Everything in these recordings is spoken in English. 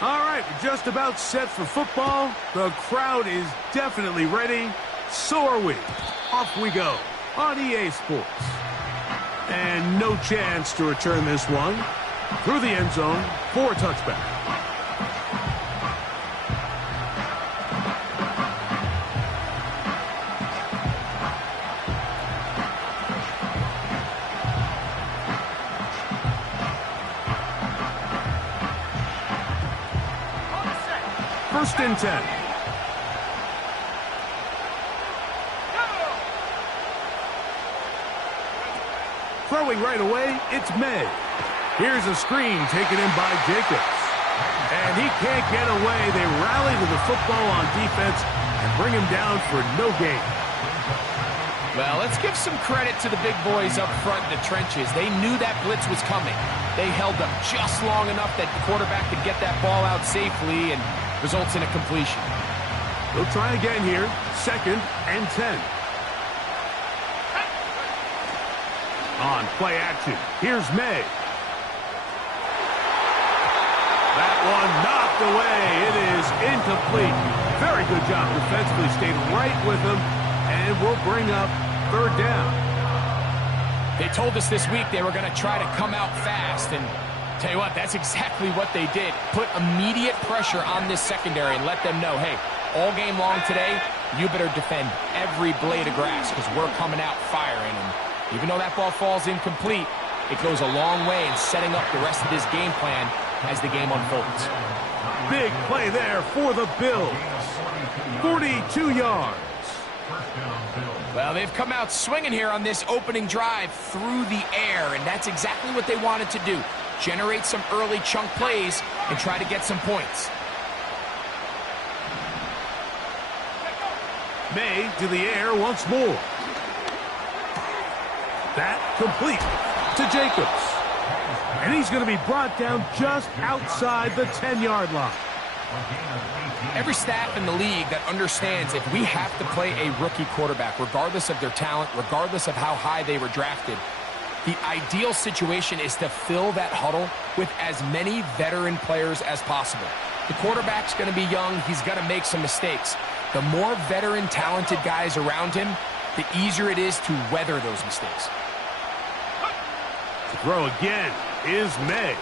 All right, we're just about set for football. The crowd is definitely ready. So are we. Off we go on EA Sports. And no chance to return this one. Through the end zone for a touchback. First and 10. Throwing right away, it's May. Here's a screen taken in by Jacobs. And he can't get away. They rally to the football on defense and bring him down for no gain. Well, let's give some credit to the big boys up front in the trenches. They knew that blitz was coming. They held up just long enough that the quarterback could get that ball out safely and results in a completion. They'll try again here. Second and 10. On play action, here's May. That one knocked away. It is incomplete. Very good job defensively. Stayed right with him, and we'll bring up third down. They told us this week they were going to try to come out fast, and tell you what, that's exactly what they did. Put immediate pressure on this secondary and let them know, hey, all game long today, you better defend every blade of grass because we're coming out firing. And even though that ball falls incomplete, it goes a long way in setting up the rest of this game plan as the game unfolds. Big play there for the Bills. 42 yards. Well, they've come out swinging here on this opening drive through the air, and that's exactly what they wanted to do. Generate some early chunk plays and try to get some points. May to the air once more. That complete to Jacobs. And he's going to be brought down just outside the 10-yard line. Every staff in the league that understands if we have to play a rookie quarterback, regardless of their talent, regardless of how high they were drafted, the ideal situation is to fill that huddle with as many veteran players as possible. The quarterback's going to be young. He's going to make some mistakes. The more veteran, talented guys around him, the easier it is to weather those mistakes. To throw again is May.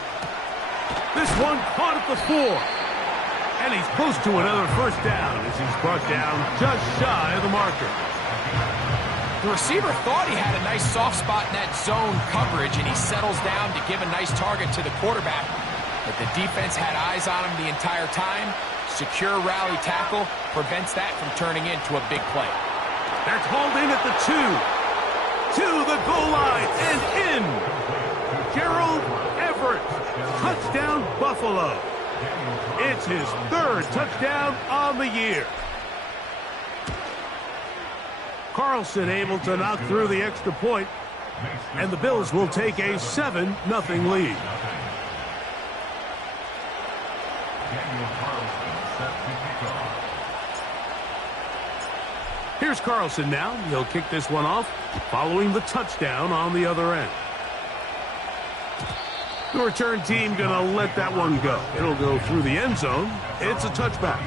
This one caught at the 4. And he's close to another first down as he's brought down just shy of the marker. The receiver thought he had a nice soft spot in that zone coverage, and he settles down to give a nice target to the quarterback. But the defense had eyes on him the entire time. Secure rally tackle prevents that from turning into a big play. That's hauled in at the 2. To the goal line and in. Gerald Everett. Touchdown, Buffalo. It's his third touchdown on the year. Carlson able to knock through the extra point, and the Bills will take a 7-0 lead. Here's Carlson now. He'll kick this one off following the touchdown on the other end. The return team going to let that one go. It'll go through the end zone. It's a touchback.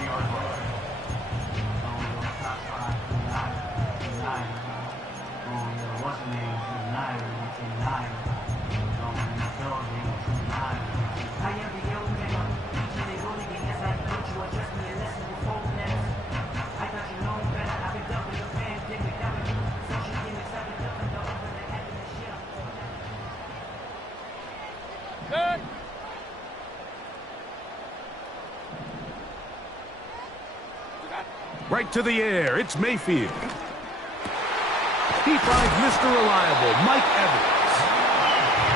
Right to the air, it's Mayfield. He finds Mr. Reliable, Mike Evans.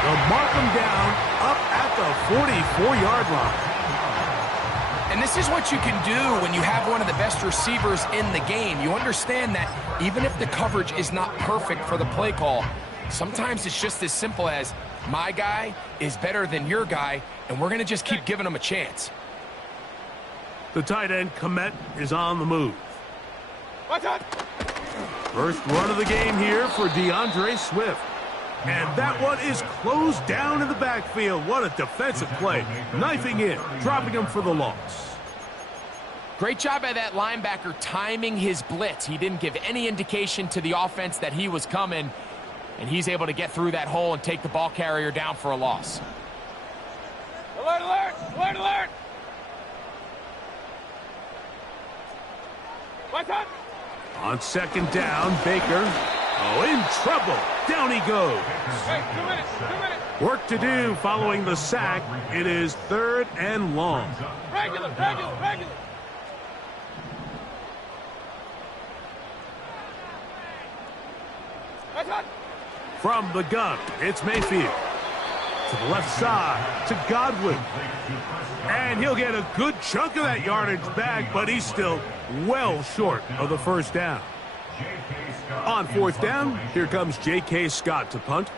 They'll mark him down up at the 44-yard line. And this is what you can do when you have one of the best receivers in the game. You understand that even if the coverage is not perfect for the play call, sometimes it's just as simple as my guy is better than your guy, and we're going to just keep giving him a chance. The tight end, Komet, is on the move. First run of the game here for DeAndre Swift. And that one is closed down in the backfield. What a defensive play. Knifing in, dropping him for the loss. Great job by that linebacker timing his blitz. He didn't give any indication to the offense that he was coming, and he's able to get through that hole and take the ball carrier down for a loss. Alert, alert, alert, alert! What's up? On second down, Baker. Oh, in trouble. Down he goes. Hey, 2 minutes, 2 minutes. Work to do following the sack. It is 3rd and long. Regular, regular, regular. What's up? From the gun, it's Mayfield. To the left side, to Godwin. And he'll get a good chunk of that yardage back, but he's still well short of the first down. On 4th down, here comes J.K. Scott to punt.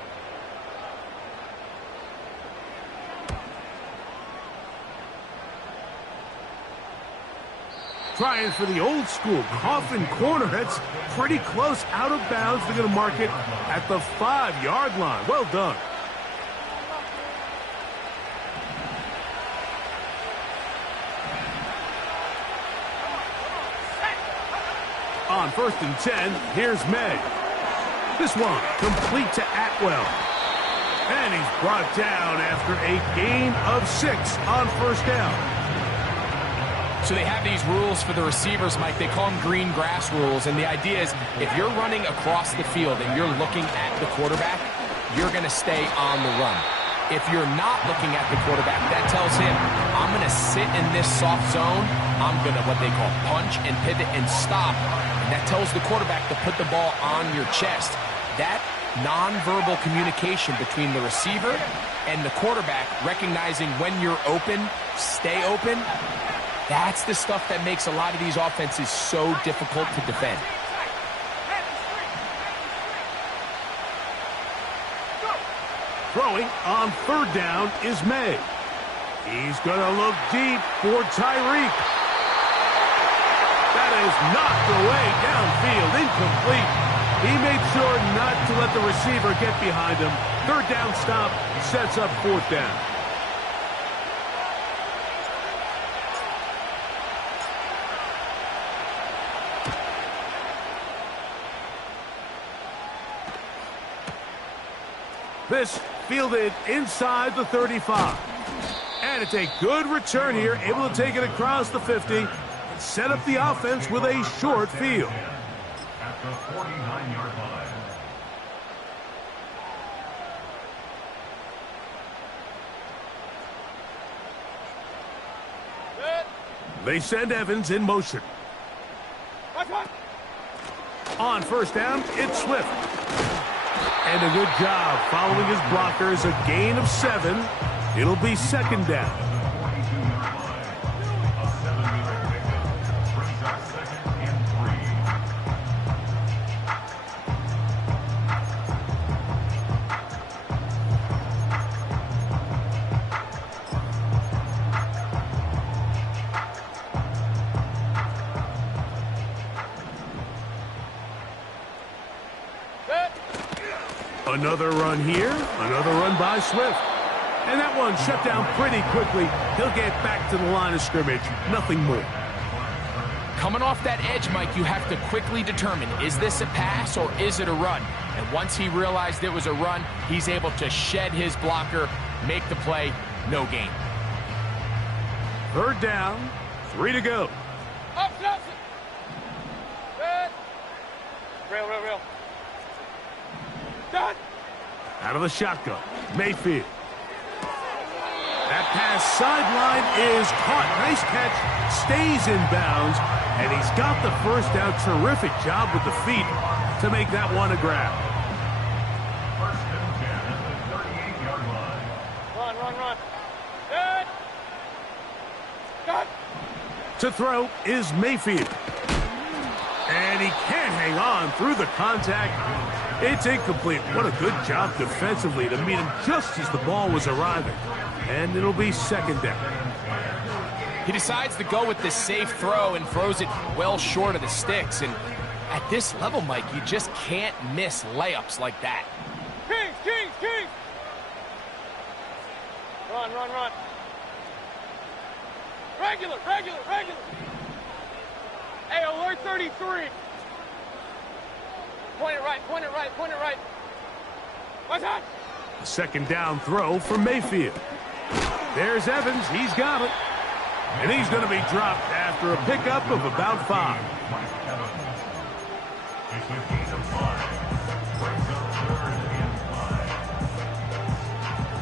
Trying for the old school coffin corner. That's pretty close out of bounds. They're going to mark it at the 5-yard line. Well done. On 1st and 10, here's May. This one complete to Atwell. And he's brought down after a gain of 6 on 1st down. So they have these rules for the receivers, Mike. They call them green grass rules. And the idea is if you're running across the field and you're looking at the quarterback, you're going to stay on the run. If you're not looking at the quarterback, that tells him, I'm going to sit in this soft zone. I'm going to what they call punch and pivot and stop. And that tells the quarterback to put the ball on your chest. That nonverbal communication between the receiver and the quarterback, recognizing when you're open, stay open, that's the stuff that makes a lot of these offenses so difficult to defend. Throwing on 3rd down is May. He's going to look deep for Tyreek. That is knocked away downfield, incomplete. He made sure not to let the receiver get behind him. 3rd down stop sets up 4th down. This fielded inside the 35. And it's a good return here, able to take it across the 50 and set up the offense with a short field. At the 49-yard line. They send Evans in motion. On 1st down, it's Swift. And a good job following his blockers, a gain of 7. It'll be 2nd down. Another run here, another run by Swift. And that one shut down pretty quickly. He'll get back to the line of scrimmage, nothing more. Coming off that edge, Mike, you have to quickly determine, is this a pass or is it a run? And once he realized it was a run, he's able to shed his blocker, make the play, no gain. 3rd down, 3 to go. Up, Nelson. Good. Real. Done. Out of the shotgun, Mayfield. That pass sideline is caught. Nice catch, stays in bounds, and he's got the 1st down. Terrific job with the feet to make that one a grab. 1st and 10 at the 38-yard line. Run. Good. Got. To throw is Mayfield. And he can't hang on through the contact. It's incomplete. What a good job defensively to meet him just as the ball was arriving. And it'll be 2nd down. He decides to go with this safe throw and throws it well short of the sticks. And at this level, Mike, you just can't miss layups like that. King. Run, run, run. Regular, regular, regular. Hey, alert 33. Point it right, point it right, point it right. What's that? A second down throw for Mayfield. There's Evans. He's got it. And he's going to be dropped after a pickup of about 5.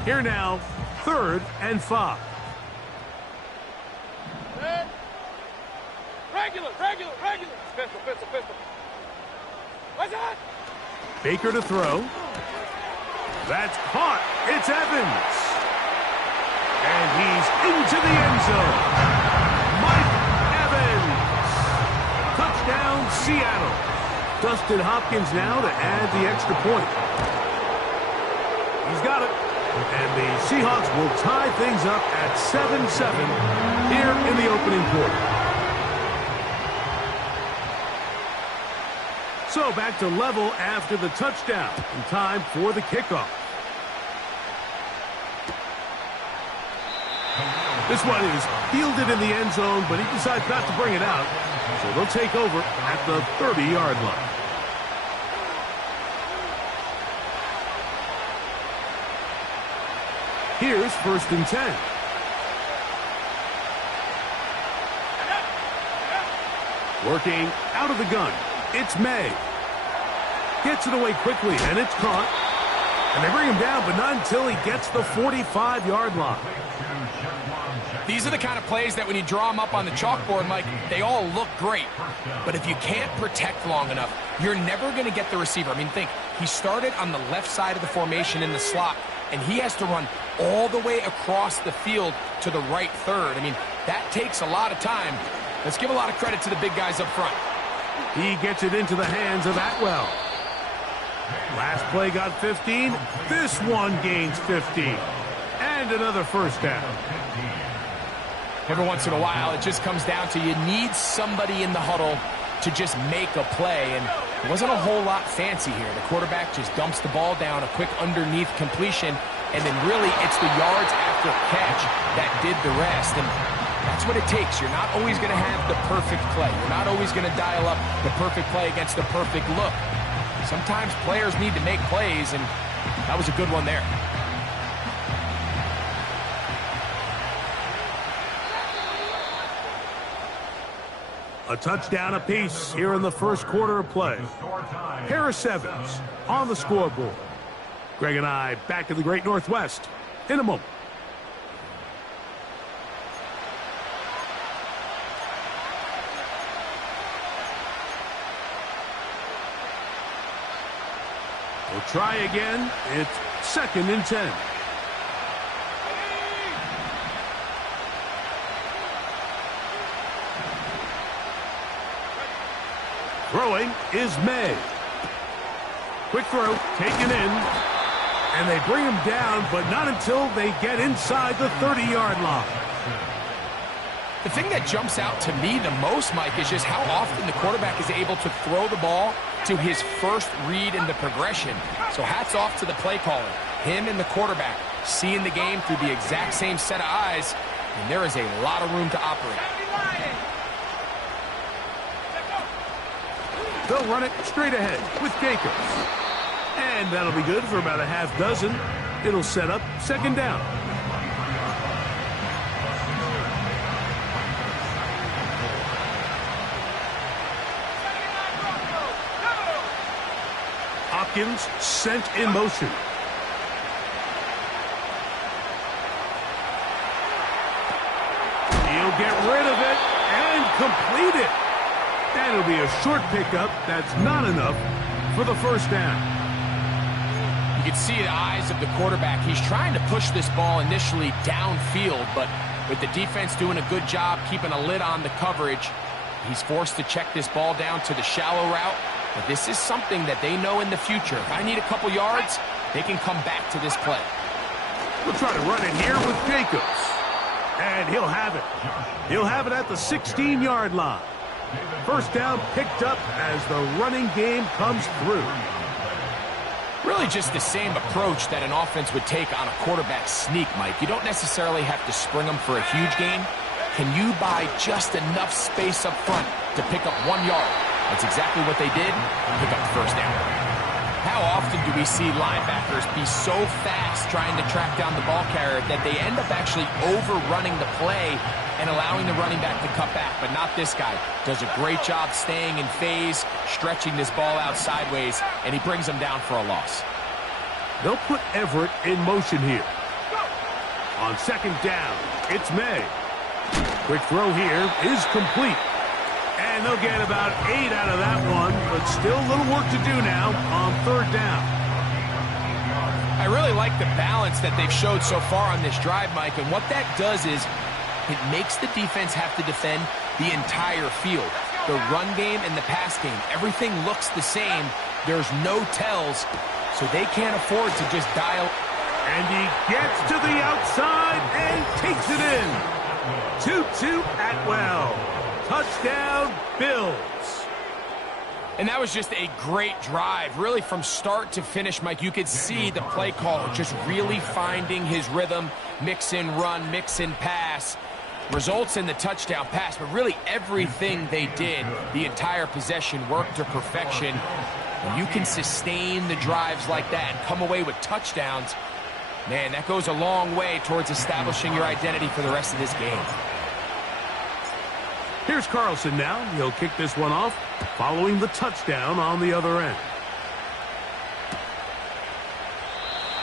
Here now, 3rd and 5. Regular, regular, regular. Pistol, pistol, pistol. What's that? Baker to throw. That's caught. It's Evans. And he's into the end zone. Mike Evans. Touchdown, Seattle. Dustin Hopkins now to add the extra point. He's got it. And the Seahawks will tie things up at 7-7 here in the opening quarter. So back to level after the touchdown. And time for the kickoff. This one is fielded in the end zone, but he decides not to bring it out. So they'll take over at the 30-yard line. Here's 1st and 10. Working out of the gun. It's May. Gets it away quickly, and it's caught. And they bring him down, but not until he gets the 45-yard line. These are the kind of plays that when you draw them up on the chalkboard, Mike, they all look great. But if you can't protect long enough, you're never going to get the receiver. I mean, think, he started on the left side of the formation in the slot, and he has to run all the way across the field to the right third. I mean, that takes a lot of time. Let's give a lot of credit to the big guys up front. He gets it into the hands of Atwell. Last play got 15. This one gains 15. And another first down. Every once in a while, it just comes down to you need somebody in the huddle to just make a play. And it wasn't a whole lot fancy here. The quarterback just dumps the ball down, a quick underneath completion, and then really it's the yards after catch that did the rest. And that's what it takes. You're not always going to have the perfect play. You're not always going to dial up the perfect play against the perfect look. Sometimes players need to make plays, and that was a good one there. A touchdown apiece here in the first quarter of play. Harris Evans on the scoreboard. Greg and I back in the Great Northwest in a moment. We'll try again. It's 2nd and 10. Throwing is May. Quick throw, taken in. And they bring him down, but not until they get inside the 30-yard line. The thing that jumps out to me the most, Mike, is just how often the quarterback is able to throw the ball to his first read in the progression. So hats off to the play caller. Him and the quarterback seeing the game through the exact same set of eyes, and there is a lot of room to operate. They'll run it straight ahead with Jacobs. And that'll be good for about a half dozen. It'll set up 2nd down. Hopkins sent in motion. He'll get rid of it and complete it. And it'll be a short pickup. That's not enough for the first down. You can see the eyes of the quarterback. He's trying to push this ball initially downfield, but with the defense doing a good job keeping a lid on the coverage, he's forced to check this ball down to the shallow route. But this is something that they know in the future. If I need a couple yards, they can come back to this play. We'll try to run it here with Jacobs. And he'll have it. He'll have it at the 16-yard line. First down picked up as the running game comes through. Really just the same approach that an offense would take on a quarterback sneak, Mike. You don't necessarily have to spring them for a huge gain. Can you buy just enough space up front to pick up 1 yard? That's exactly what they did. Pick up the first down. How often do we see linebackers be so fast trying to track down the ball carrier that they end up actually overrunning the play and allowing the running back to cut back? But not this guy. Does a great job staying in phase, stretching this ball out sideways, and he brings him down for a loss. They'll put Everett in motion here. On second down, it's May. Quick throw here is complete. And they'll get about 8 out of that one, but still a little work to do now on third down. I really like the balance that they've showed so far on this drive, Mike, and what that does is it makes the defense have to defend the entire field. The run game and the pass game, everything looks the same. There's no tells, so they can't afford to just dial. And he gets to the outside and takes it in. 2-2 Atwell. Touchdown, Bills. And that was just a great drive, really from start to finish, Mike. You could see the play caller just really finding his rhythm, mix in run, mix in pass. Results in the touchdown pass, but really everything they did, the entire possession worked to perfection. When you can sustain the drives like that and come away with touchdowns, man, that goes a long way towards establishing your identity for the rest of this game. Here's Carlson now. He'll kick this one off, following the touchdown on the other end.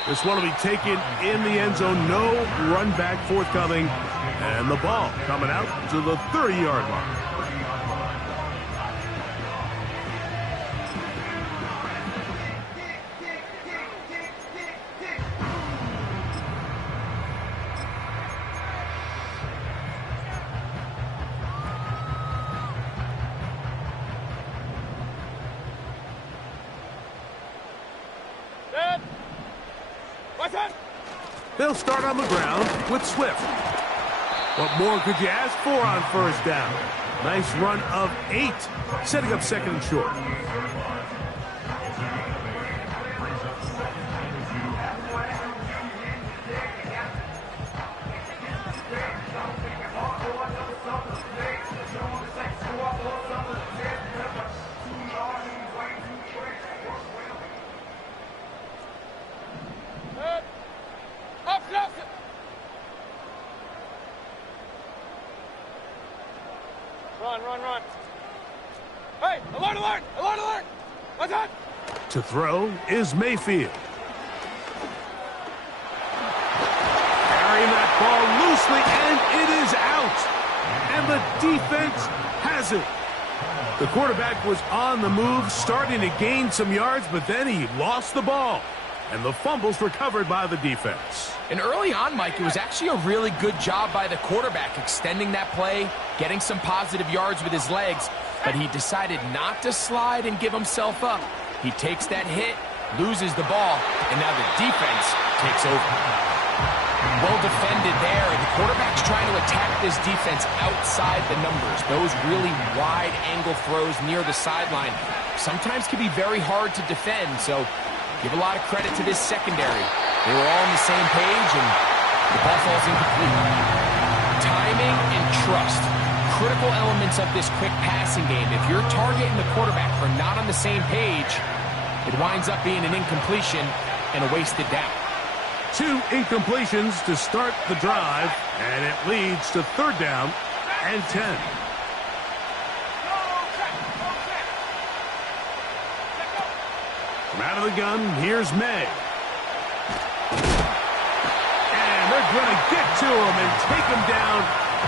This one will be taken in the end zone. No run back forthcoming. And the ball coming out to the 30-yard line. They'll start on the ground with Swift. What more could you ask for on first down? Nice run of 8, setting up second and short. Run. Hey, alert! What's that? To throw is Mayfield. Carrying that ball loosely, and it is out. And the defense has it. The quarterback was on the move, starting to gain some yards, but then he lost the ball. And the fumble's recovered by the defense. And early on, Mike, it was actually a really good job by the quarterback extending that play, getting some positive yards with his legs, but he decided not to slide and give himself up. He takes that hit, loses the ball, and now the defense takes over. Well defended there, and the quarterback's trying to attack this defense outside the numbers. Those really wide angle throws near the sideline sometimes can be very hard to defend, so give a lot of credit to this secondary. They were all on the same page, and the ball falls incomplete. Timing and trust, critical elements of this quick passing game. If your target and the quarterback are not on the same page, it winds up being an incompletion and a wasted down. 2 incompletions to start the drive, and it leads to third down and 10. From out of the gun, here's May. And they're going to get to him and take him down,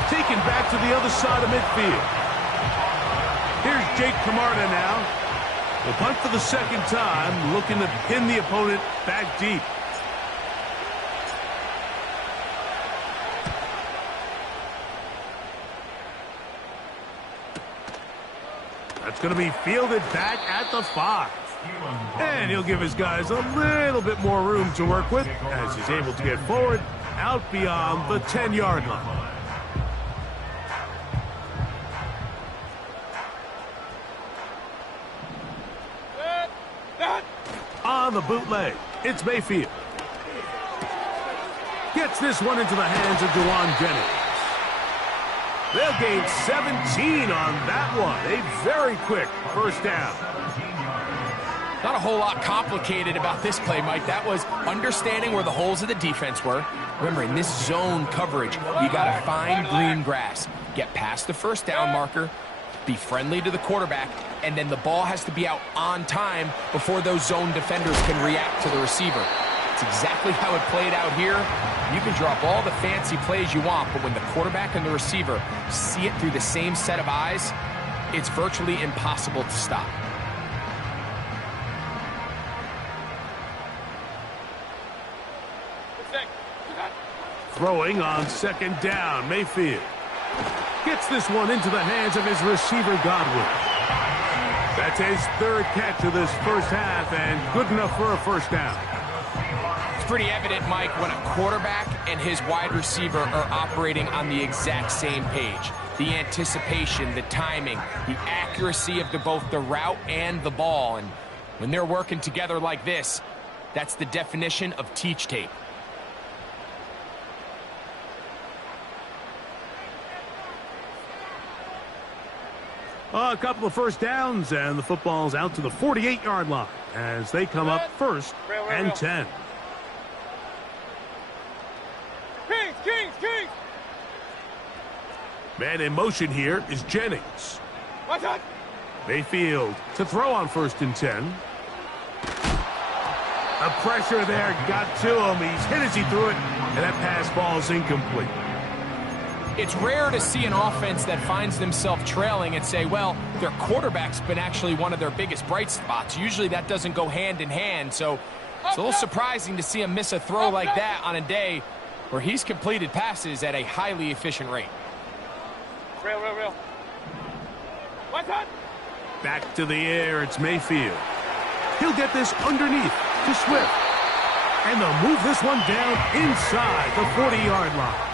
taken back to the other side of midfield. Here's Jake Camarda now. The punt for the second time, looking to pin the opponent back deep. That's going to be fielded back at the 5. And he'll give his guys a little bit more room to work with as he's able to get forward out beyond the 10-yard line. On the the bootleg. It's Mayfield. Gets this one into the hands of Dewan Jennings. They'll gain 17 on that one. A very quick first down. Not a whole lot complicated about this play, Mike. That was understanding where the holes of the defense were. Remember, in this zone coverage, you got to find green grass. Get past the first down marker, be friendly to the quarterback, and then the ball has to be out on time before those zone defenders can react to the receiver. It's exactly how it played out here. You can drop all the fancy plays you want, but when the quarterback and the receiver see it through the same set of eyes, it's virtually impossible to stop. Throwing on second down, Mayfield. Gets this one into the hands of his receiver, Godwin. That's his third catch of this first half, and good enough for a first down. It's pretty evident, Mike, when a quarterback and his wide receiver are operating on the exact same page. The anticipation, the timing, the accuracy of both the route and the ball. And when they're working together like this, that's the definition of teach tape. A couple of first downs, and the football's out to the 48-yard line as they come up first and 10. Kings! Man in motion here is Jennings. Watch out! Mayfield to throw on first and 10. The pressure there got to him. He's hit as he threw it, and that pass ball's incomplete. It's rare to see an offense that finds themselves trailing and say, well, their quarterback's been actually one of their biggest bright spots. Usually that doesn't go hand in hand, so it's a little surprising to see him miss a throw like that on a day where he's completed passes at a highly efficient rate. Real. Watch out! Back to the air, it's Mayfield. He'll get this underneath to Swift. And they'll move this one down inside the 40-yard line.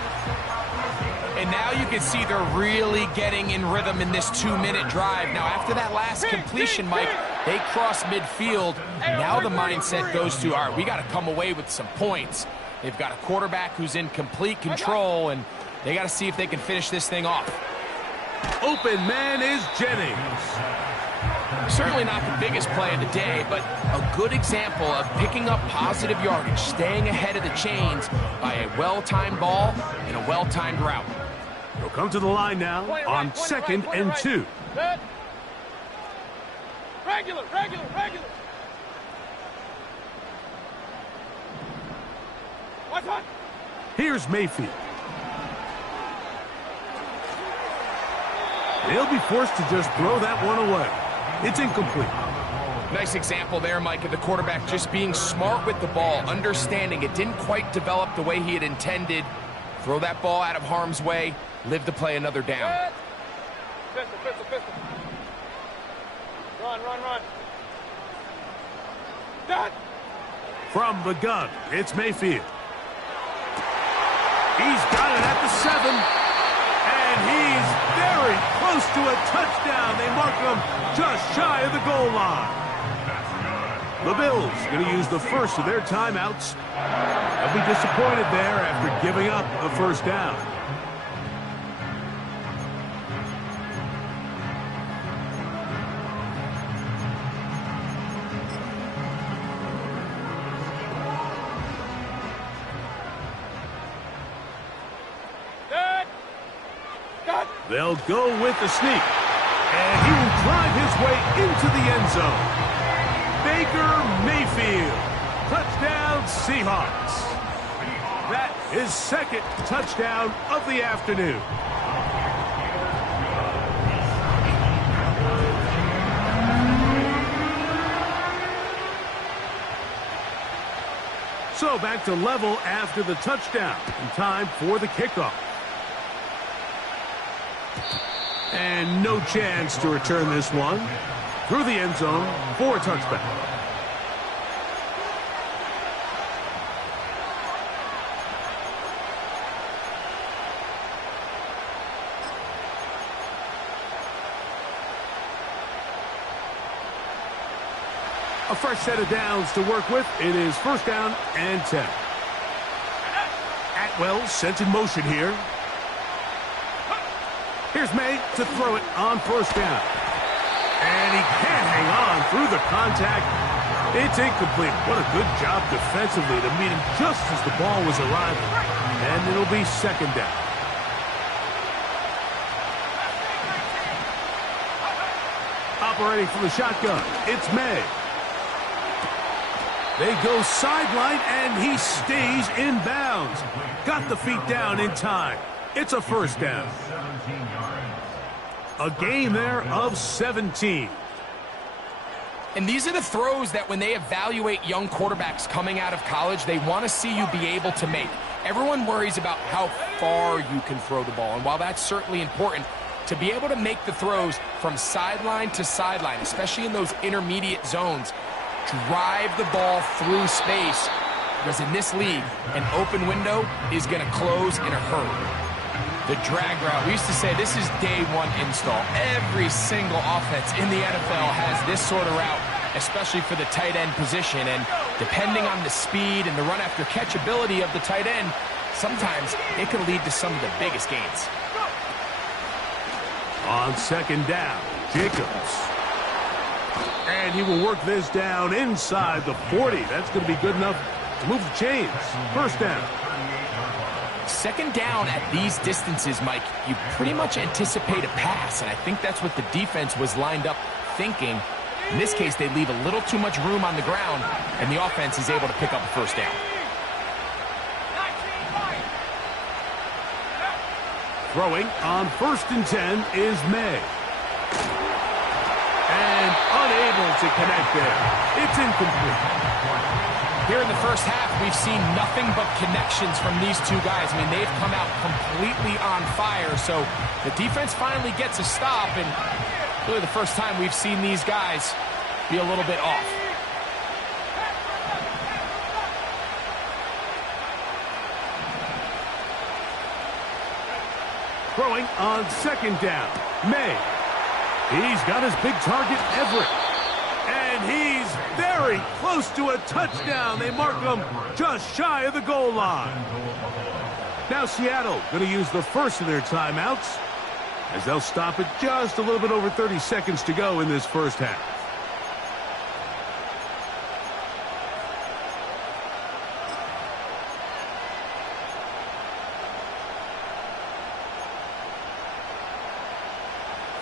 And now you can see they're really getting in rhythm in this 2-minute drive. Now, after that last completion, Mike, they cross midfield. Now the mindset goes to, all right, we got to come away with some points. They've got a quarterback who's in complete control, and they got to see if they can finish this thing off. Open man is Jennings. Certainly not the biggest play of the day, but a good example of picking up positive yardage, staying ahead of the chains by a well-timed ball and a well-timed route. They'll come to the line now on second and 2. Set. Regular. Watch out! Here's Mayfield. They'll be forced to just throw that one away. It's incomplete. Nice example there, Mike, of the quarterback just being smart with the ball, understanding it didn't quite develop the way he had intended. Throw that ball out of harm's way, live to play another down. Pistol. Run. Done. From the gun, it's Mayfield. He's got it at the 7. And he's very close to a touchdown. They mark him just shy of the goal line. The Bills going to use the first of their timeouts. They'll be disappointed there after giving up a first down. They'll go with the sneak. And he will drive his way into the end zone. Baker Mayfield. Touchdown, Seahawks. That is second touchdown of the afternoon. So back to level after the touchdown. And time for the kickoff. And no chance to return this one through the end zone for a touchback. A fresh set of downs to work with. It is first down and 10. Atwell sent in motion here. Here's May to throw it on first down. And he can't hang on through the contact. It's incomplete. What a good job defensively to meet him just as the ball was arriving. And it'll be second down. Operating from the shotgun, it's May. They go sideline, and he stays in bounds. Got the feet down in time. It's a first down. A gain there of 17. And these are the throws that when they evaluate young quarterbacks coming out of college, they want to see you be able to make. Everyone worries about how far you can throw the ball. And while that's certainly important, to be able to make the throws from sideline to sideline, especially in those intermediate zones, drive the ball through space, because in this league, an open window is going to close in a hurry. The drag route, we used to say this is day one install. Every single offense in the NFL has this sort of route, especially for the tight end position. And depending on the speed and the run after catch ability of the tight end, sometimes it can lead to some of the biggest gains. On second down, Jacobs. And he will work this down inside the 40. That's going to be good enough to move the chains. First down. Second down at these distances, Mike, you pretty much anticipate a pass, and I think that's what the defense was lined up thinking. In this case, they leave a little too much room on the ground, and the offense is able to pick up a first down. Throwing on first and 10 is May. And unable to connect there. It's incomplete. Here in the first half, we've seen nothing but connections from these two guys. I mean, they've come out completely on fire. So the defense finally gets a stop, and really the first time we've seen these guys be a little bit off. Throwing on second down, May. He's got his big target, Everett. And he's very close to a touchdown. They mark him just shy of the goal line. Now Seattle going to use the first of their timeouts as they'll stop it just a little bit over 30 seconds to go in this first half.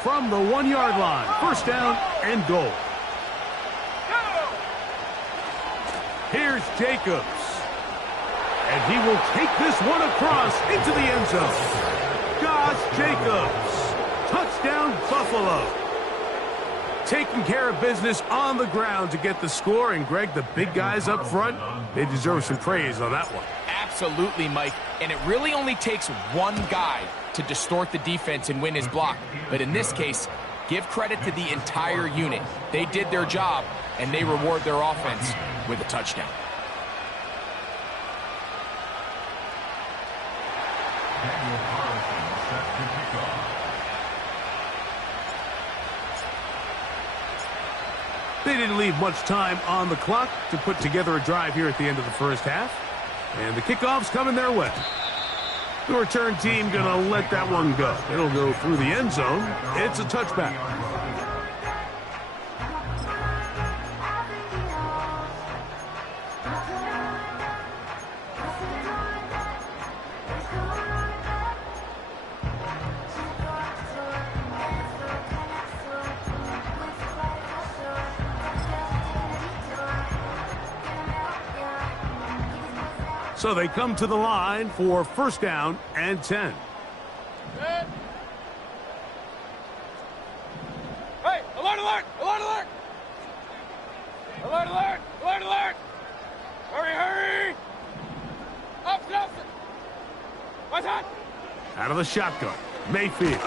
From the 1-yard line, first down and goal. Here's Jacobs. And he will take this one across into the end zone. Josh Jacobs. Touchdown, Buffalo. Taking care of business on the ground to get the score. And, Greg, the big guys up front, they deserve some praise on that one. Absolutely, Mike. And it really only takes one guy to distort the defense and win his block. But in this case, give credit to the entire unit. They did their job, and they reward their offense with a touchdown. They didn't leave much time on the clock to put together a drive here at the end of the first half. And the kickoff's coming their way. The return team going to let that one go. It'll go through the end zone. It's a touchback. So they come to the line for first down and 10. Hey, alert, alert, alert, alert! Alert, alert, alert, alert! Hurry, hurry! Up, up! What's that? Out of the shotgun, Mayfield.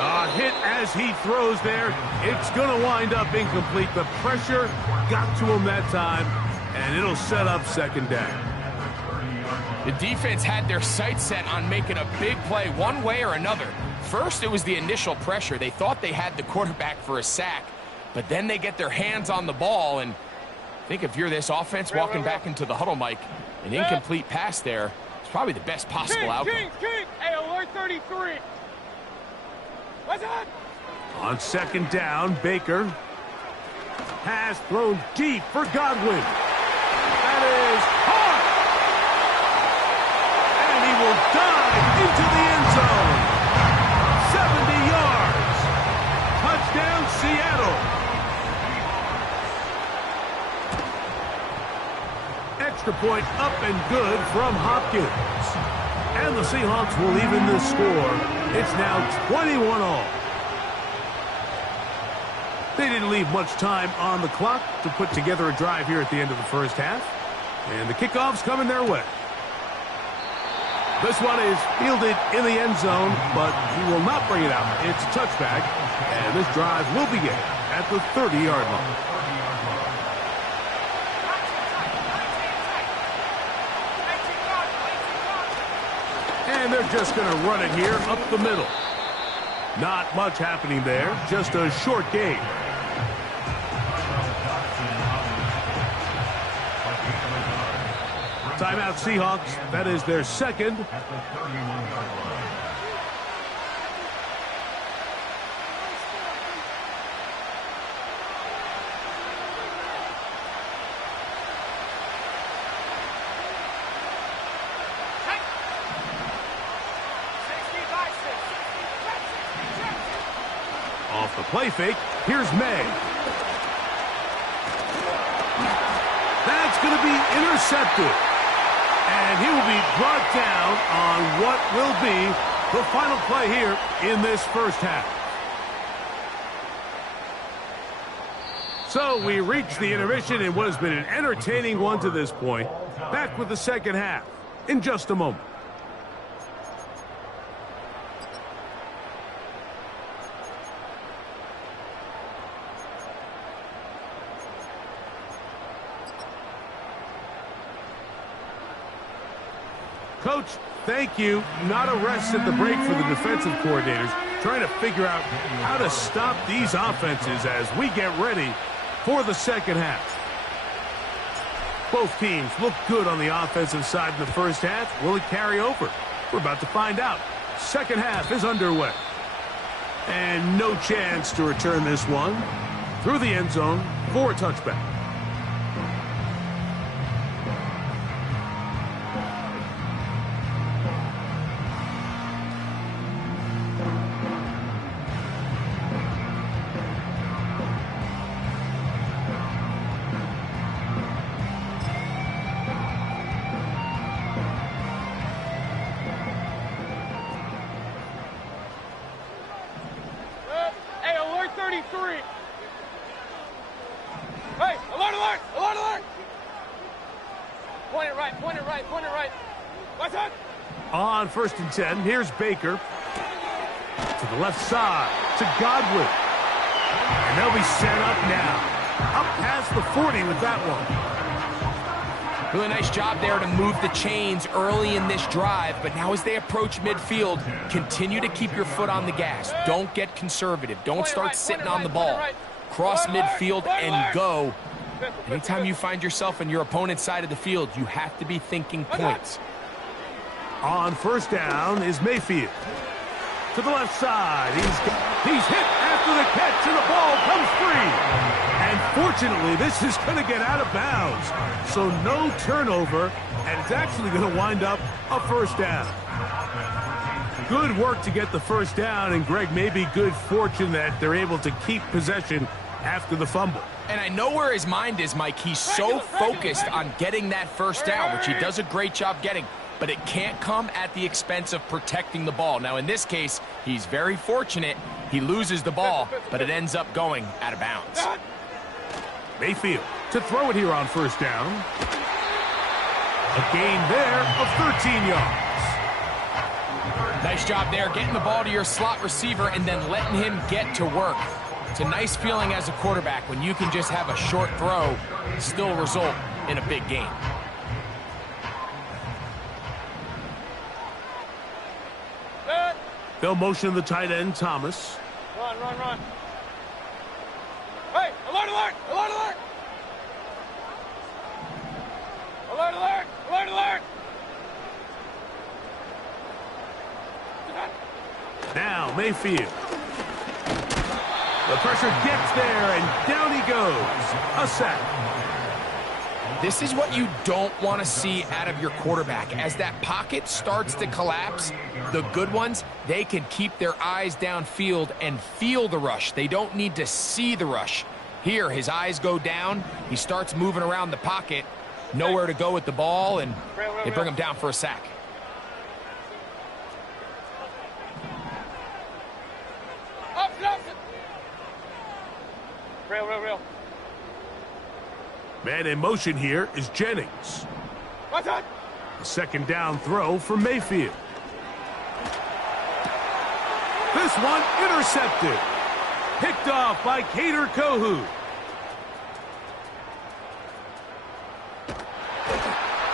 A hit as he throws there. It's going to wind up incomplete. The pressure got to him that time, and it'll set up second down. The defense had their sights set on making a big play one way or another. First, it was the initial pressure. They thought they had the quarterback for a sack. but then they get their hands on the ball, and I think if you're this offense walking back into the huddle, Mike, an incomplete pass there is probably the best possible outcome. Hey, alert 33. What's that? On second down, Baker has thrown deep for Godwin. That is hard. And he will dive into the end zone. 70 yards. Touchdown, Seattle. Extra point up and good from Hopkins. And the Seahawks will even the score. It's now 21-all. They didn't leave much time on the clock to put together a drive here at the end of the first half. And the kickoff's coming their way. This one is fielded in the end zone, but he will not bring it out. It's a touchback, and this drive will begin at the 30-yard line. And they're just going to run it here up the middle. Not much happening there, just a short gain. Timeout Seahawks. That is their second. Off the play fake, here's May. That's going to be intercepted. And he will be brought down on what will be the final play here in this first half. So we reach the intermission in what has been an entertaining one to this point. Back with the second half in just a moment. Coach, thank you. Not a rest at the break for the defensive coordinators, trying to figure out how to stop these offenses as we get ready for the second half. Both teams look good on the offensive side in the first half. Will it carry over? We're about to find out. Second half is underway. And no chance to return this one through the end zone for a touchback. Hey, alert, alert, alert, alert! Point it right, point it right, point it right. What's that? On 1st and 10, here's Baker. To the left side, to Godwin. And they'll be set up now. Up past the 40 with that one. Really nice job there to move the chains early in this drive, but now as they approach midfield, continue to keep your foot on the gas. Don't get conservative. Don't start sitting on the ball. Cross midfield and go. Anytime you find yourself on your opponent's side of the field, you have to be thinking points. On 1st down is Mayfield. To the left side, he's hit after the catch, and the ball comes free. And fortunately, this is going to get out of bounds. So no turnover, and it's actually going to wind up a 1st down. Good work to get the 1st down, and Greg, maybe good fortune that they're able to keep possession after the fumble. And I know where his mind is, Mike. He's so focused on getting that 1st down, which he does a great job getting. But it can't come at the expense of protecting the ball. Now, in this case, he's very fortunate. He loses the ball, but it ends up going out of bounds. Mayfield to throw it here on 1st down. A gain there of 13 yards. Nice job there, getting the ball to your slot receiver and then letting him get to work. It's a nice feeling as a quarterback when you can just have a short throw, still result in a big gain. They'll motion the tight end, Thomas. Run, run, run. Hey, Alert, alert! Alert, alert! Alert, alert! Alert, alert! Now Mayfield. The pressure gets there, and down he goes. A sack. This is what you don't want to see out of your quarterback. As that pocket starts to collapse, the good ones, they can keep their eyes downfield and feel the rush. They don't need to see the rush. Here, his eyes go down. He starts moving around the pocket. Nowhere to go with the ball, and they bring him down for a sack. Real. Man in motion here is Jennings. What's that? A second down throw for Mayfield. This one intercepted. Picked off by Cater Kohu.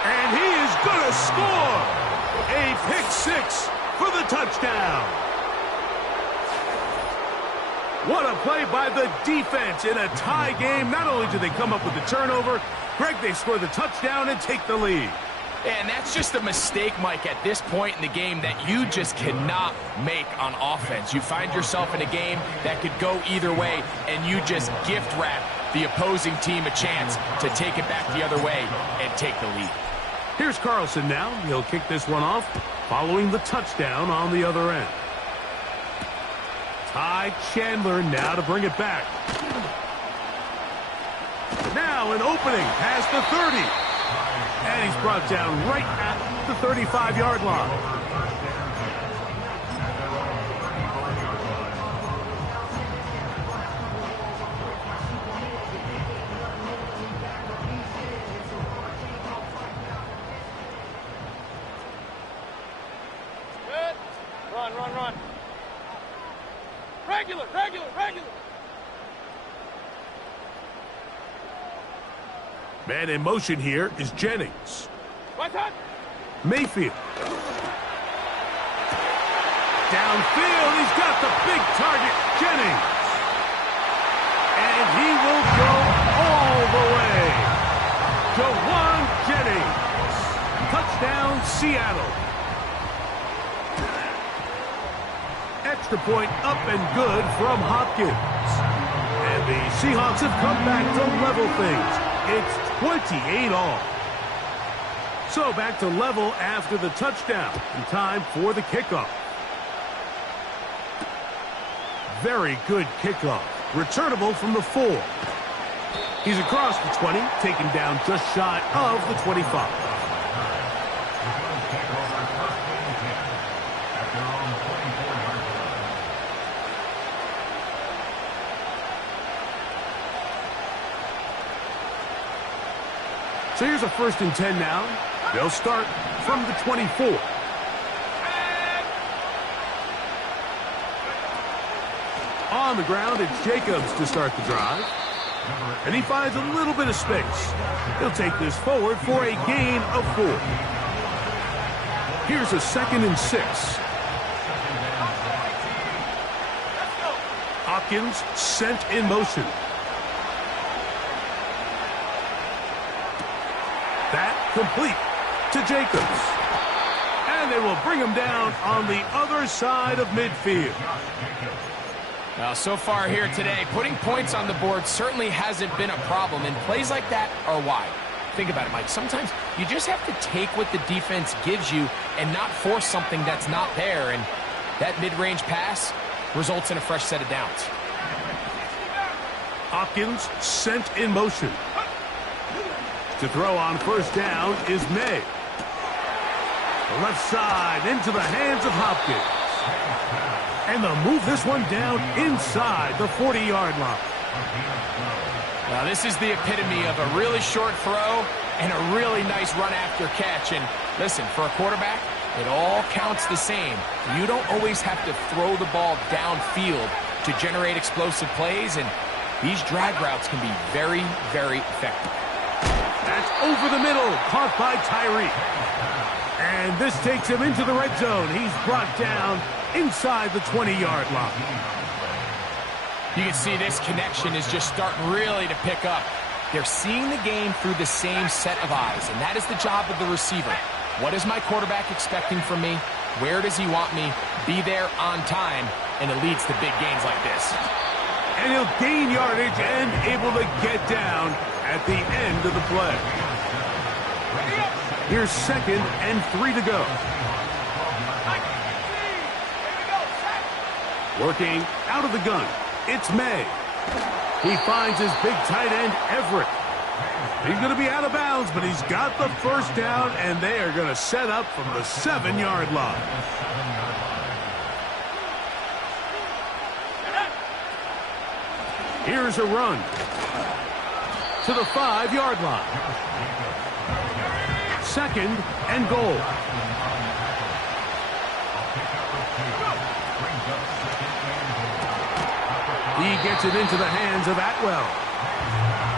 And he is going to score. A pick six for the touchdown. What a play by the defense in a tie game. Not only do they come up with the turnover, Greg, they score the touchdown and take the lead. And that's just a mistake, Mike, at this point in the game that you just cannot make on offense. You find yourself in a game that could go either way, and you just gift wrap the opposing team a chance to take it back the other way and take the lead. Here's Carlson now. He'll kick this one off following the touchdown on the other end. Ty Chandler now to bring it back. Now an opening past the 30. And he's brought down right at the 35-yard line. Good. Run. Regular. Man in motion here is Jennings. What's that? Mayfield. Downfield, he's got the big target, Jennings. And he will go all the way. Jawan Jennings. Touchdown, Seattle. Extra point up and good from Hopkins. And the Seahawks have come back to level things. It's 28 all. So back to level after the touchdown. And time for the kickoff. Very good kickoff. Returnable from the 4. He's across the 20, taken down just shy of the 25. So here's a 1st and 10 now. They'll start from the 24. On the ground, it's Jacobs to start the drive. And he finds a little bit of space. He'll take this forward for a gain of 4. Here's a 2nd and 6. Hopkins sent in motion. That complete to Jacobs. And they will bring him down on the other side of midfield. Now, so far here today, putting points on the board certainly hasn't been a problem, and plays like that are why. Think about it, Mike. Sometimes you just have to take what the defense gives you and not force something that's not there, and that mid-range pass results in a fresh set of downs. Hopkins sent in motion. To throw on 1st down is May. The left side into the hands of Hopkins. And they'll move this one down inside the 40-yard line. Now, this is the epitome of a really short throw and a really nice run after catch. And listen, for a quarterback, it all counts the same. You don't always have to throw the ball downfield to generate explosive plays, and these drag routes can be very, very effective. That's over the middle, caught by Tyree. And this takes him into the red zone. He's brought down inside the 20-yard line. You can see this connection is just starting really to pick up. They're seeing the game through the same set of eyes, and that is the job of the receiver. What is my quarterback expecting from me? Where does he want me? Be there on time, and it leads to big gains like this. And he'll gain yardage and able to get down at the end of the play. Here's 2nd and 3 to go. Working out of the gun, it's May. He finds his big tight end, Everett. He's going to be out of bounds, but he's got the first down, and they are going to set up from the 7-yard line. Here's a run to the 5-yard line. 2nd and goal. He gets it into the hands of Atwell.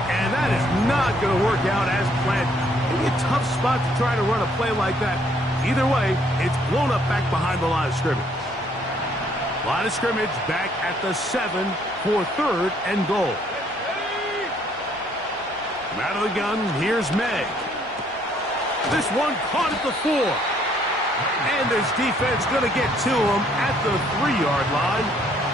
And that is not going to work out as planned. Maybe a tough spot to try to run a play like that. Either way, it's blown up back behind the line of scrimmage. Line of scrimmage back at the 7 for 3rd and goal. From out of the gun, here's May. This one caught at the 4. And this defense going to get to him at the 3-yard line,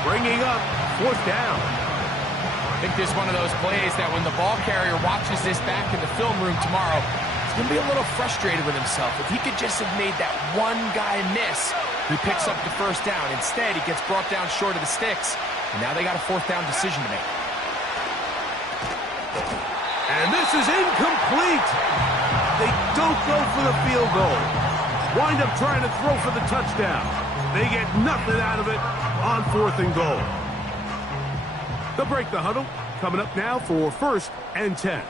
bringing up 4th down. I think this is one of those plays that when the ball carrier watches this back in the film room tomorrow, he's going to be a little frustrated with himself. If he could just have made that one guy miss, he picks up the first down. Instead, he gets brought down short of the sticks, and now they got a 4th down decision to make. And this is incomplete. They don't go for the field goal. Wind up trying to throw for the touchdown. They get nothing out of it on 4th and goal. They'll break the huddle. Coming up now for 1st and 10.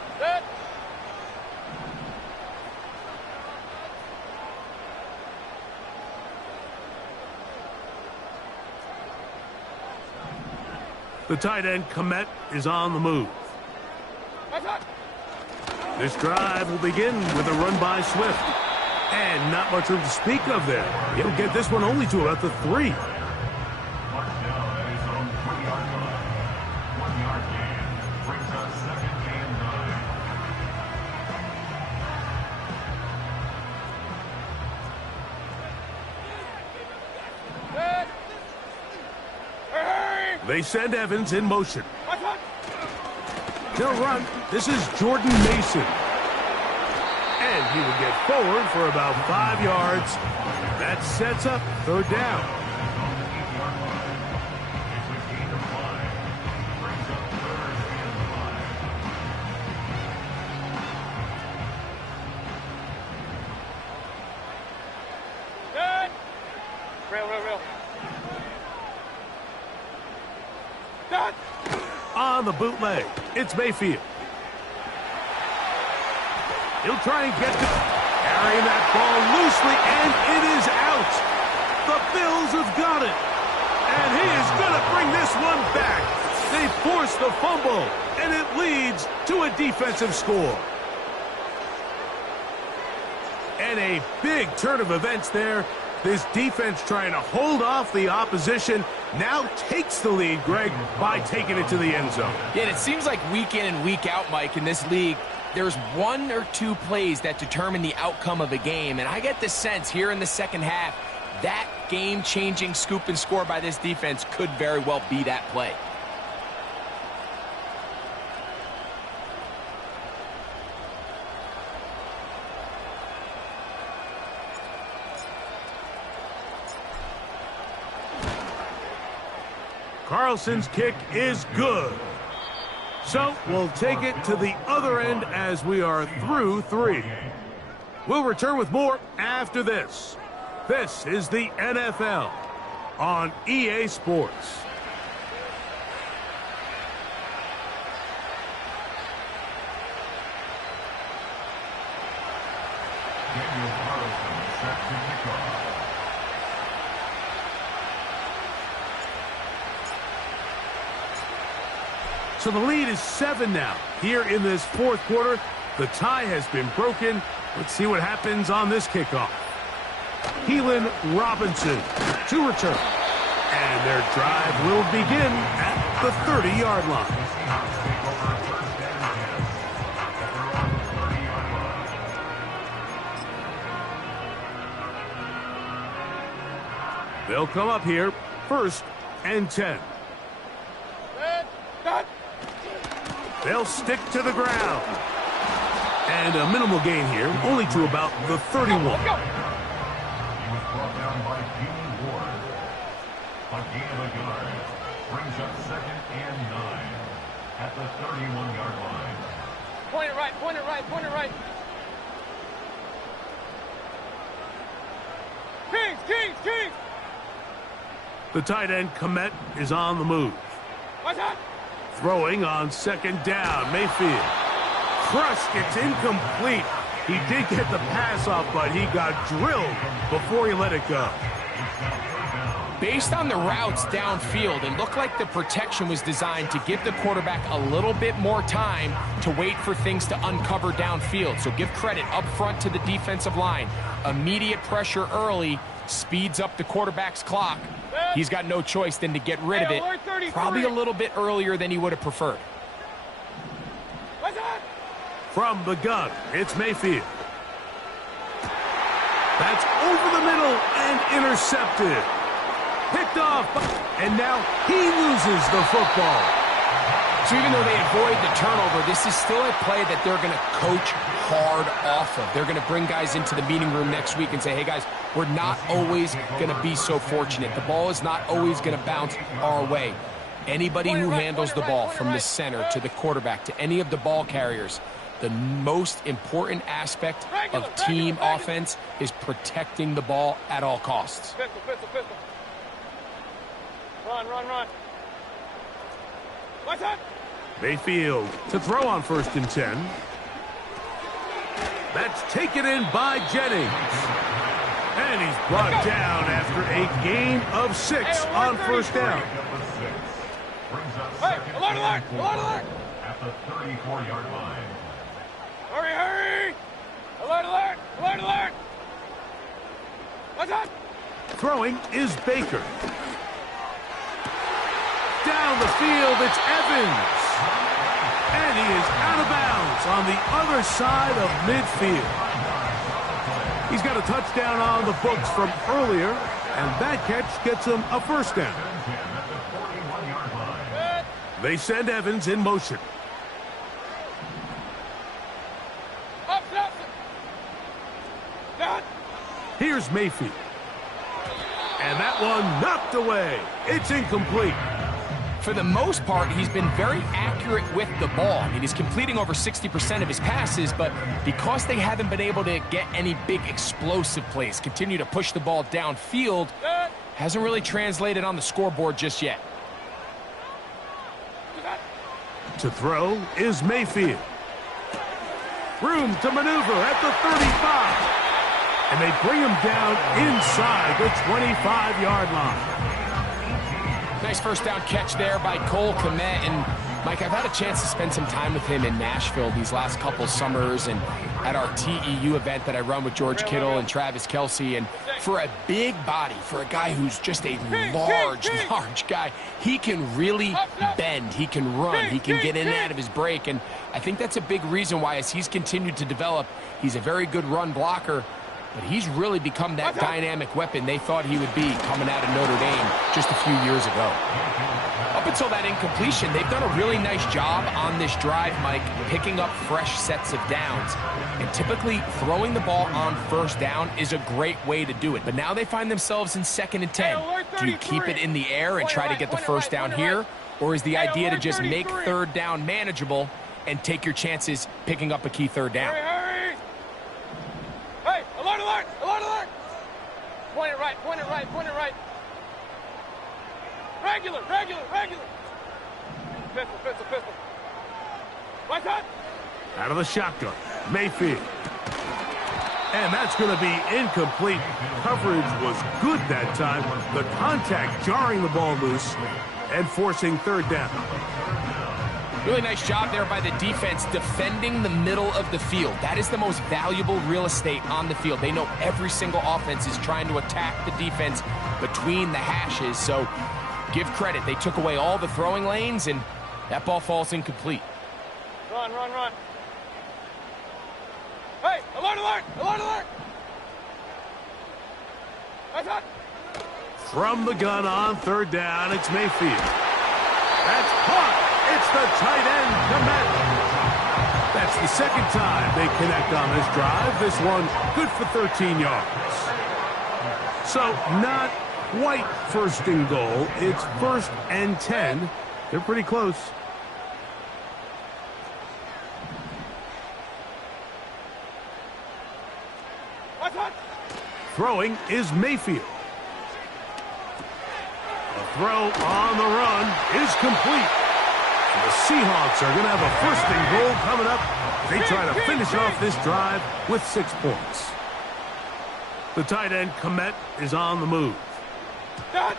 The tight end, Komet, is on the move. This drive will begin with a run by Swift. And not much room to speak of there. He'll get this one only to about the 3. They send Evans in motion. He'll run. This is Jordan Mason. And he will get forward for about 5 yards. That sets up 3rd down. Real. On the bootleg, it's Mayfield. He'll try and get to carrying that ball loosely, and it is out. The Bills have got it. And he is going to bring this one back. They force the fumble, and it leads to a defensive score. And a big turn of events there. This defense trying to hold off the opposition now takes the lead, Greg, by taking it to the end zone. Yeah, and it seems like week in and week out, Mike, in this league, there's 1 or 2 plays that determine the outcome of a game. And I get the sense here in the second half, that game-changing scoop and score by this defense could very well be that play. Carlson's kick is good. So we'll take it to the other end as we are through 3. We'll return with more after this. This is the NFL on EA Sports. Daniel Carlson set to kick off. So the lead is 7 now. Here in this 4th quarter, the tie has been broken. Let's see what happens on this kickoff. Keelan Robinson to return. And their drive will begin at the 30-yard line. They'll come up here, 1st and 10. They'll stick to the ground. And a minimal gain here, only to about the 31. He was brought down by Jimmy Ward. A gain of a yard. Brings up 2nd and 9 at the 31-yard line. Point it right, point it right, point it right. Kings, Kings, Kings! The tight end, Komet, is on the move. What's that? Throwing on 2nd down, Mayfield. Crushed, it's incomplete. He did get the pass off, but he got drilled before he let it go. Based on the routes downfield, it looked like the protection was designed to give the quarterback a little bit more time to wait for things to uncover downfield. So give credit up front to the defensive line. Immediate pressure early speeds up the quarterback's clock. He's got no choice than to get rid of it, probably a little bit earlier than he would have preferred. What's that? From the gun, it's Mayfield. That's over the middle and intercepted. Picked off, and now he loses the football. So even though they avoid the turnover, this is still a play that they're going to coach hard off of. They're going to bring guys into the meeting room next week and say, hey, guys, we're not always going to be so fortunate. The ball is not always going to bounce our way. Anybody who handles the ball from the center to the quarterback to any of the ball carriers, the most important aspect of team offense is protecting the ball at all costs. Pistol, pistol, pistol. Run, run, run. What's that? Mayfield to throw on 1st and 10. That's taken in by Jennings. And he's brought down after a gain of 6 on 1st down. Hey, alert, alert, alert, alert. At the 34-yard line. Hurry, hurry. Alert, alert, alert, alert. What's that? Throwing is Baker. Down the field, it's Evans. And he is out of bounds on the other side of midfield. He's got a touchdown on the books from earlier, and that catch gets him a 1st down. They send Evans in motion. Up, up. Down. Here's Mayfield. And that one knocked away. It's incomplete. For the most part, he's been very accurate with the ball. I mean, he's completing over 60% of his passes, but because they haven't been able to get any big explosive plays, continue to push the ball downfield, hasn't really translated on the scoreboard just yet. To throw is Mayfield. Room to maneuver at the 35. And they bring him down inside the 25-yard line. Nice 1st down catch there by Cole Kmet. And, Mike, I've had a chance to spend some time with him in Nashville these last couple summers and at our TEU event that I run with George Kittle and Travis Kelce. And for a big body, for a guy who's just a large guy, he can really bend. He can run. He can get in and out of his break. And I think that's a big reason why, as he's continued to develop, he's a very good run blocker. But he's really become that dynamic weapon they thought he would be coming out of Notre Dame just a few years ago. Up until that incompletion, they've done a really nice job on this drive, Mike, picking up fresh sets of downs. And typically, throwing the ball on 1st down is a great way to do it. But now they find themselves in 2nd and 10. Do you keep it in the air and try to get the 1st down here? Or is the idea to just make 3rd down manageable and take your chances picking up a key 3rd down? Hey, alert, alert, alert, alert. Point it right, point it right, point it right. Regular, regular, regular. Pistol, pistol, pistol. What's that? Out of the shotgun, Mayfield. And that's going to be incomplete. Coverage was good that time. The contact jarring the ball loose and forcing 3rd down. Really nice job there by the defense defending the middle of the field. That is the most valuable real estate on the field. They know every single offense is trying to attack the defense between the hashes. So give credit. They took away all the throwing lanes, and that ball falls incomplete. Run, run, run. Hey, alert, alert, alert, alert. That's hot. From the gun on third down, it's Mayfield. That's caught. It's the tight end, Komet. That's the second time they connect on this drive. This one good for 13 yards. So not quite first and goal. It's 1st and 10. They're pretty close. That's hot. Throwing is Mayfield. The throw on the run is complete. The Seahawks are going to have a 1st and goal coming up. They try to finish off this drive with 6 points. The tight end, Komet, is on the move. Done.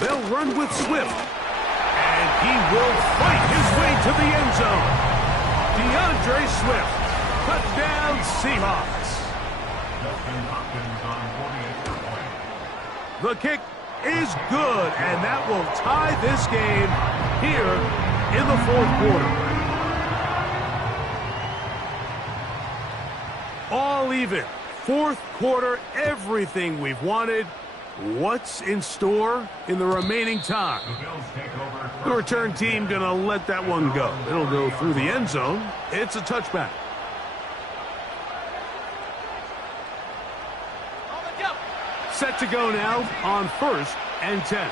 They'll run with Swift. And he will fight his way to the end zone. DeAndre Swift. Touchdown, Seahawks. Justin Hopkins on 48 for point. The kick is good, and that will tie this game here in the 4th quarter. All even. 4th quarter, everything we've wanted. What's in store in the remaining time? The Bills take over. The return team going to let that one go. It'll go through the end zone. It's a touchback. Set to go now on 1st and 10.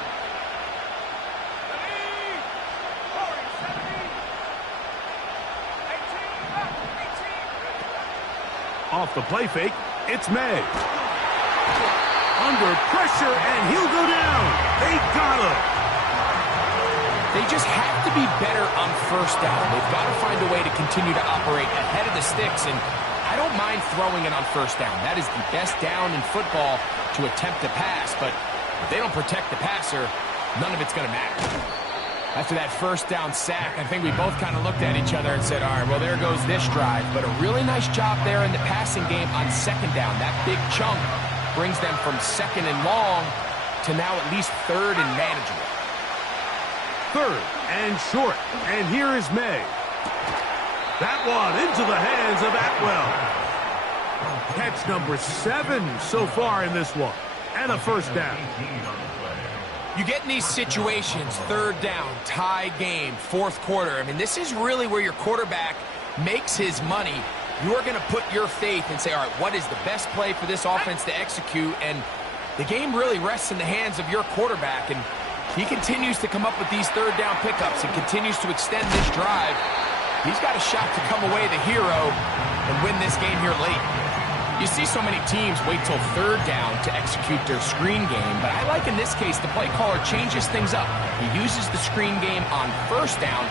Off the play fake, it's May. Under pressure, and he'll go down. They got him. They just have to be better on 1st down. They've got to find a way to continue to operate ahead of the sticks, and I don't mind throwing it on 1st down. That is the best down in football to attempt to pass, but if they don't protect the passer, none of it's going to matter. After that 1st down sack, I think we both kind of looked at each other and said, all right, well, there goes this drive. But a really nice job there in the passing game on 2nd down. That big chunk brings them from 2nd and long to now at least 3rd and manageable. 3rd and short, and here is May. That one into the hands of Atwell. Catch number 7 so far in this one, and a 1st down. You get in these situations, 3rd down, tie game, 4th quarter. I mean, this is really where your quarterback makes his money. You're going to put your faith and say, all right, what is the best play for this offense to execute? And the game really rests in the hands of your quarterback, and he continues to come up with these 3rd down pickups and continues to extend this drive. He's got a shot to come away the hero and win this game here late. You see so many teams wait till 3rd down to execute their screen game, but I like in this case the play caller changes things up. He uses the screen game on 1st down,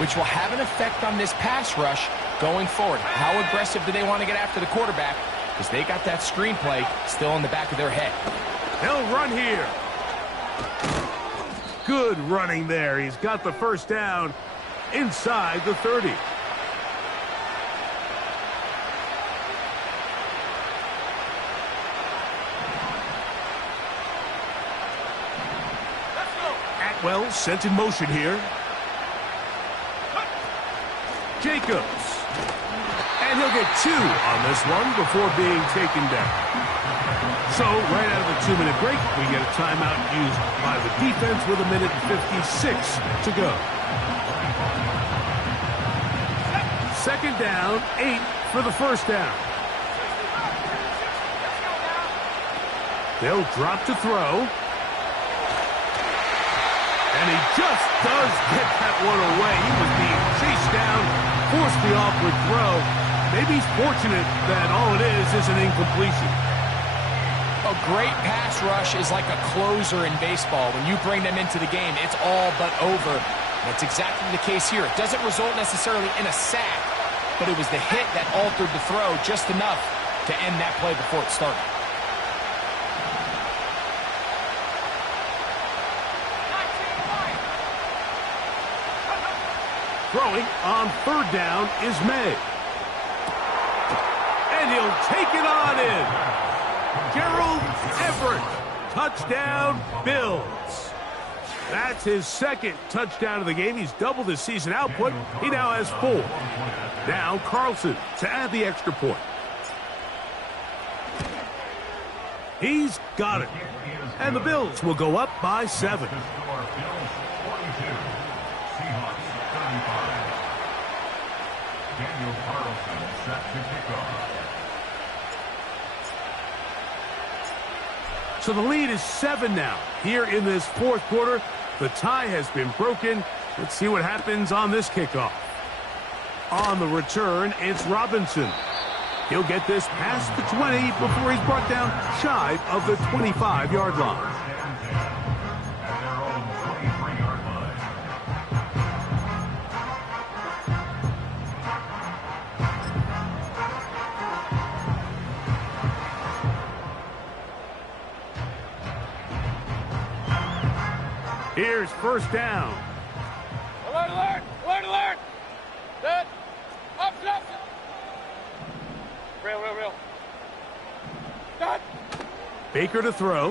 which will have an effect on this pass rush going forward. How aggressive do they want to get after the quarterback? Because they got that screen play still in the back of their head. They'll run here. Good running there. He's got the 1st down inside the 30. Atwell sent in motion here. Jacobs. And he'll get 2 on this one before being taken down. So, right out of the 2-minute break, we get a timeout used by the defense with 1:56 to go. 2nd down, 8 for the 1st down. They'll drop to throw. And he just does get that one away. He was being chased down, forced the awkward throw. Maybe he's fortunate that all it is an incompletion. A great pass rush is like a closer in baseball. When you bring them into the game, it's all but over. That's exactly the case here. It doesn't result necessarily in a sack, but it was the hit that altered the throw just enough to end that play before it started. Throwing on 3rd down is May. And he'll take it on in. Gerald Everett. Touchdown, Bills. That's his second touchdown of the game. He's doubled his season output. He now has 4. Now Carlson to add the extra point. He's got it. And the Bills will go up by 7. So the lead is 7 now. Here in this fourth quarter, the tie has been broken. Let's see what happens on this kickoff. On the return, it's Robinson. He'll get this past the 20 before he's brought down shy of the 25-yard line. Here's first down. Alert, alert! Alert, alert! Set! Option, option! Real. Done! Baker to throw.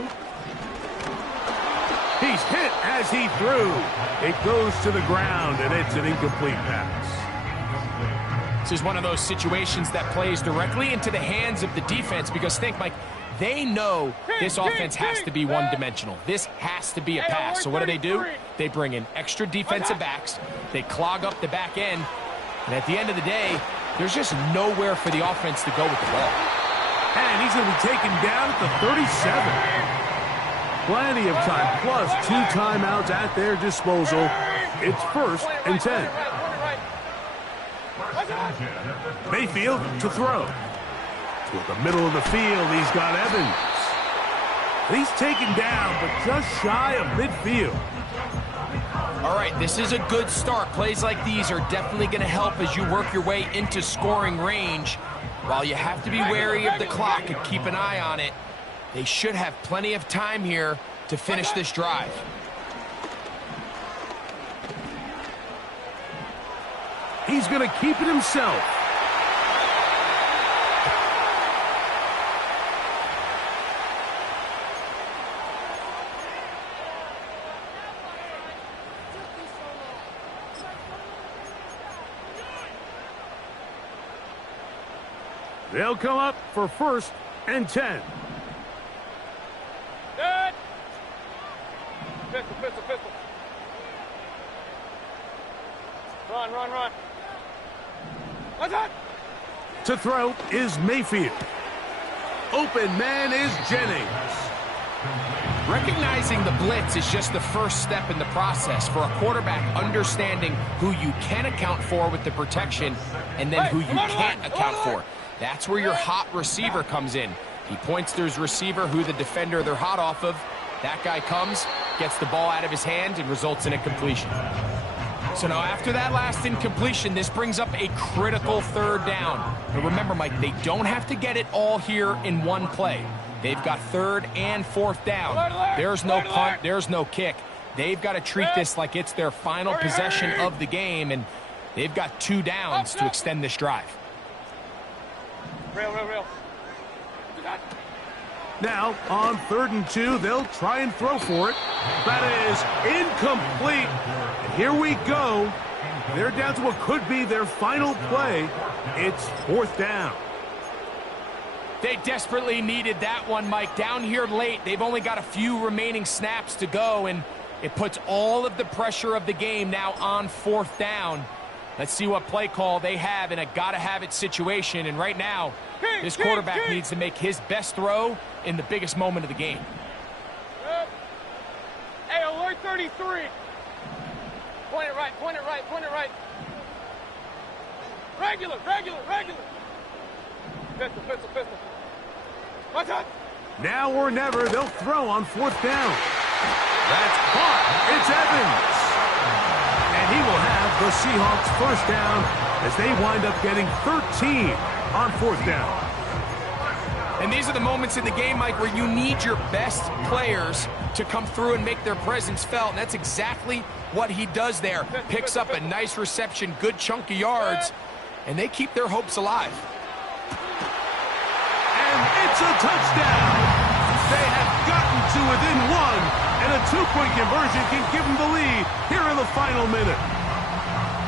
He's hit as he threw. It goes to the ground, and it's an incomplete pass. This is one of those situations that plays directly into the hands of the defense because think, Mike, they know this offense has to be one-dimensional. This has to be a pass. So what do? They bring in extra defensive backs. They clog up the back end. And at the end of the day, there's just nowhere for the offense to go with the ball. And he's going to be taken down at the 37. Plenty of time, plus 2 timeouts at their disposal. It's first and 10. Mayfield to throw. To the middle of the field, he's got Evans. He's taken down, but just shy of midfield. All right, this is a good start. Plays like these are definitely going to help as you work your way into scoring range. While you have to be wary of the clock and keep an eye on it, they should have plenty of time here to finish this drive. He's going to keep it himself. They'll come up for first and 10. Dead! Pistol. Run. What's that? To throw is Mayfield. Open man is Jennings. Recognizing the blitz is just the first step in the process for a quarterback understanding who you can account for with the protection and then who you can't account for. That's where your hot receiver comes in. He points to his receiver, who the defender they're hot off of. That guy comes, gets the ball out of his hand, and results in a completion. So now after that last incompletion, this brings up a critical third down. But remember, Mike, they don't have to get it all here in one play. They've got third and fourth down. There's no punt, there's no kick. They've got to treat this like it's their final possession of the game, and they've got 2 downs to extend this drive. Real. Now, on 3rd and 2, they'll try and throw for it. That is incomplete. And here we go. They're down to what could be their final play. It's 4th down. They desperately needed that one, Mike. Down here late, they've only got a few remaining snaps to go, and it puts all of the pressure of the game now on 4th down. Let's see what play call they have in a gotta-have-it situation. And right now, this quarterback needs to make his best throw in the biggest moment of the game. Hey, alert 33. Point it right. Regular. Pistol. Watch out. Now or never, they'll throw on 4th down. That's caught. It's Evans. And he will have the Seahawks first down as they wind up getting 13 on 4th down. And these are the moments in the game, Mike, where you need your best players to come through and make their presence felt. And that's exactly what he does there. Picks up a nice reception, good chunk of yards, and they keep their hopes alive. And it's a touchdown. They have gotten to within 1 And a two-point conversion can give him the lead here in the final minute.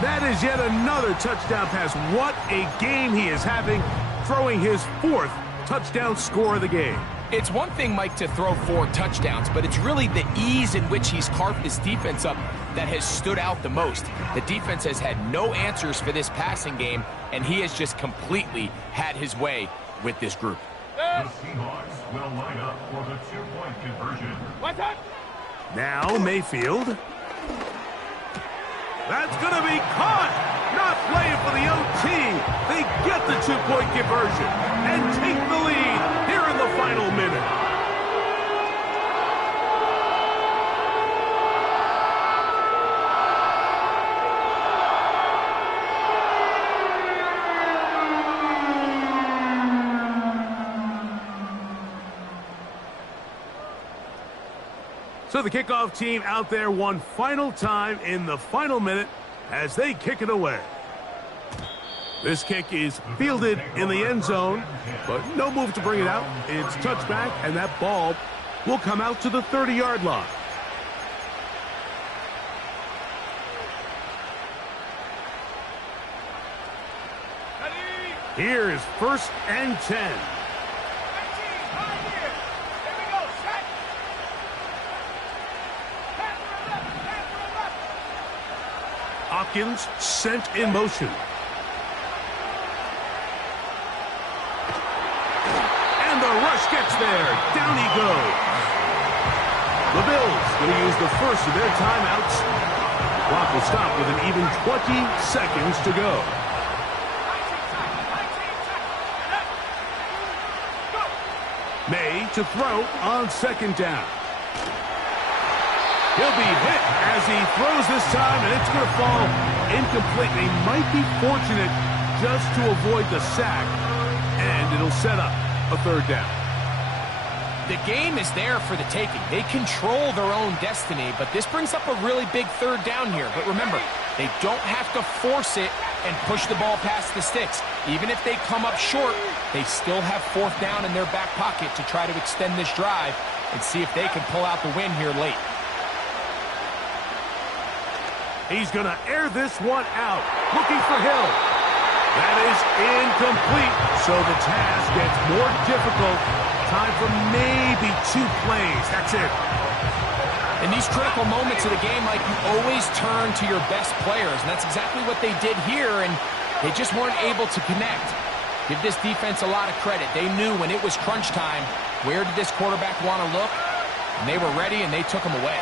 That is yet another touchdown pass. What a game he is having, throwing his 4th touchdown score of the game. It's one thing, Mike, to throw 4 touchdowns, but it's really the ease in which he's carved this defense up that has stood out the most. The defense has had no answers for this passing game, and he has just completely had his way with this group. The Seahawks will line up for the two-point conversion. Now Mayfield. That's going to be caught. Not playing for the OT. They get the two-point conversion and take the lead here in the final minute. So the kickoff team out there one final time in the final minute as they kick it away. This kick is fielded in the end zone, but no move to bring it out. It's touchback, and that ball will come out to the 30-yard line. Here is 1st and 10. Hopkins sent in motion. And the rush gets there. Down he goes. The Bills going to use the first of their timeouts. Clock will stop with an even 20 seconds to go. May to throw on 2nd down. He'll be hit as he throws this time, and it's going to fall incomplete. They might be fortunate just to avoid the sack, and it'll set up a 3rd down. The game is there for the taking. They control their own destiny, but this brings up a really big 3rd down here. But remember, they don't have to force it and push the ball past the sticks. Even if they come up short, they still have 4th down in their back pocket to try to extend this drive and see if they can pull out the win here late. He's going to air this one out, looking for Hill. That is incomplete, so the task gets more difficult. Time for maybe 2 plays. That's it. In these critical moments of the game, like, you always turn to your best players, and that's exactly what they did here, and they just weren't able to connect. Give this defense a lot of credit. They knew when it was crunch time, where did this quarterback want to look, and they were ready, and they took him away.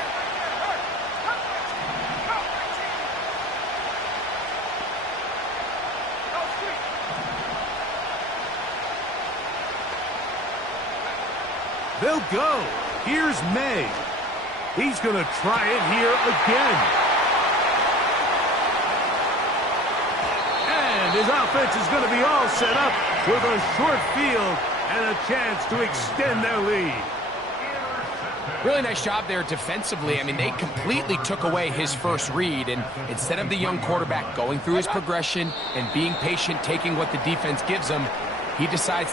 They'll go. Here's May. He's going to try it here again. And his offense is going to be all set up with a short field and a chance to extend their lead. Really nice job there defensively. I mean, they completely took away his first read, and instead of the young quarterback going through his progression and being patient, taking what the defense gives him, he decides